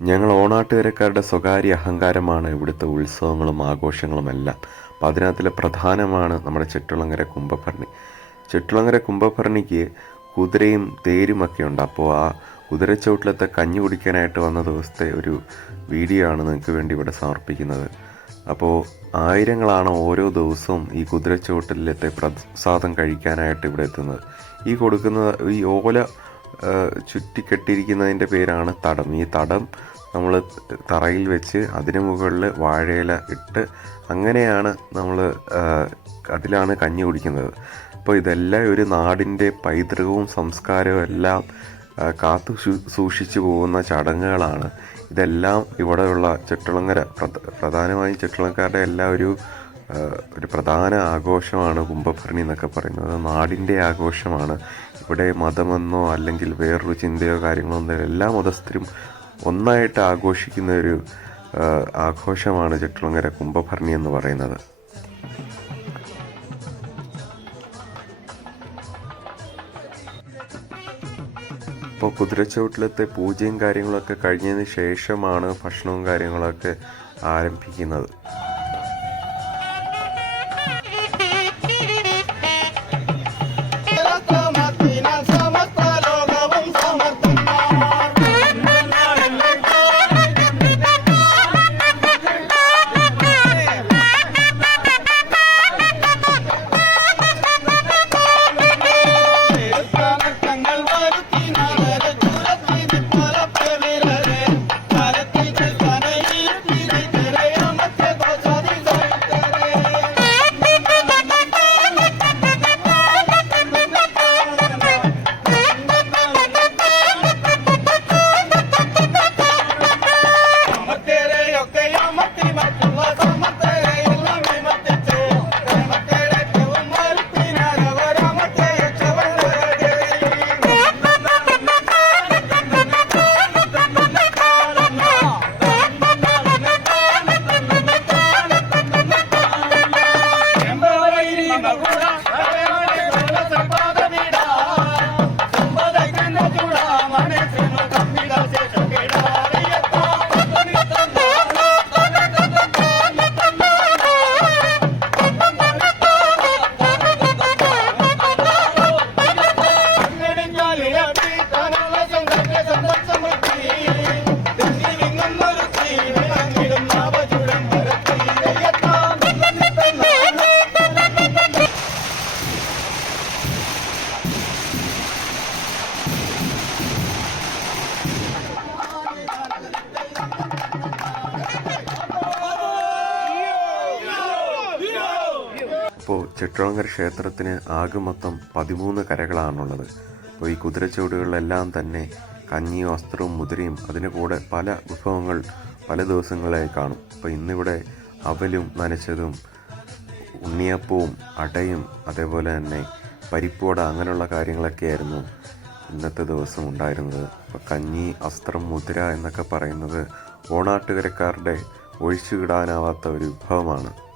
ഞങ്ങൾ ഓണാട്ടുകരക്കാരുടെ സ്വകാര്യ അഹങ്കാരമാണ് ഇവിടുത്തെ ഉത്സവങ്ങളും ആഘോഷങ്ങളും എല്ലാം അപ്പം അതിനകത്തിലെ പ്രധാനമാണ് നമ്മുടെ ചെട്ടുളങ്ങര കുംഭഭരണി. ചെട്ടുളങ്ങര കുംഭഭരണിക്ക് കുതിരയും തേരുമൊക്കെ ഉണ്ട്. അപ്പോൾ ആ കുതിരച്ചവിട്ടിലത്തെ കഞ്ഞി കുടിക്കാനായിട്ട് വന്ന ദിവസത്തെ ഒരു വീഡിയോ ആണ് നിങ്ങൾക്ക് വേണ്ടി ഇവിടെ സമർപ്പിക്കുന്നത്. അപ്പോൾ ആയിരങ്ങളാണ് ഓരോ ദിവസവും ഈ കുതിരച്ചവിട്ടിലത്തെ പ്രസാദം കഴിക്കാനായിട്ട് ഇവിടെ എത്തുന്നത്. ഈ കൊടുക്കുന്ന ഈ ഓല ചുറ്റിക്കെട്ടിയിരിക്കുന്നതിന്റെ പേരാണ് തടം. ഈ തടം നമ്മൾ തറയിൽ വെച്ച് അതിന് മുകളിൽ വാഴയില ഇട്ട് അങ്ങനെയാണ് നമ്മൾ അതിലാണ് കഞ്ഞി കുടിക്കുന്നത്. അപ്പോൾ ഇതെല്ലാം ഒരു നാടിന്റെ പൈതൃകവും സംസ്കാരവും എല്ലാം കാത്തു സൂക്ഷിച്ചു പോകുന്ന ചടങ്ങുകളാണ്. ഇതെല്ലാം ഇവിടെയുള്ള ചെട്ടുളങ്ങര പ്രധ- പ്രധാനമായും ചെട്ടുളങ്ങക്കാരുടെ എല്ലാം ഒരു ഒരു പ്രധാന ആഘോഷമാണ് കുംഭഭരണി എന്നൊക്കെ പറയുന്നത്. നാടിന്റെ ആഘോഷമാണ്. ഇവിടെ മതമെന്നോ അല്ലെങ്കിൽ വേറൊരു ചിന്തയോ കാര്യങ്ങളോ ഒന്നും എല്ലാ മതസ്ഥരും ഒന്നായിട്ട് ആഘോഷിക്കുന്ന ഒരു ആഘോഷമാണ് ചെട്ടുളങ്ങര കുംഭഭരണി എന്ന് പറയുന്നത്. ഇപ്പോൾ കുതിരച്ചവിട്ടിലത്തെ പൂജയും കാര്യങ്ങളൊക്കെ കഴിഞ്ഞതിന് ശേഷമാണ് ഭക്ഷണവും കാര്യങ്ങളൊക്കെ ആരംഭിക്കുന്നത്. ഇപ്പോൾ ചെട്ടുളങ്ങര ക്ഷേത്രത്തിന് ആകെ മൊത്തം പതിമൂന്ന് കരകളാണുള്ളത്. അപ്പോൾ ഈ കുതിരച്ചുവടുകളിലെല്ലാം തന്നെ കഞ്ഞിയും വസ്ത്രവും മുതിരയും അതിന് കൂടെ പല വിഭവങ്ങൾ പല ദിവസങ്ങളായി കാണും. അപ്പോൾ ഇന്നിവിടെ അവലും നനച്ചതും ഉണ്ണിയപ്പവും അടയും അതേപോലെ തന്നെ പരിപ്പുവട അങ്ങനെയുള്ള കാര്യങ്ങളൊക്കെയായിരുന്നു ഇന്നത്തെ ദിവസം ഉണ്ടായിരുന്നത്. അപ്പോൾ കഞ്ഞി അസ്ത്രം മുതിര എന്നൊക്കെ പറയുന്നത് ഓണാട്ടുകരക്കാരുടെ ഒഴിച്ചുകിടാനാവാത്ത ഒരു വിഭവമാണ്.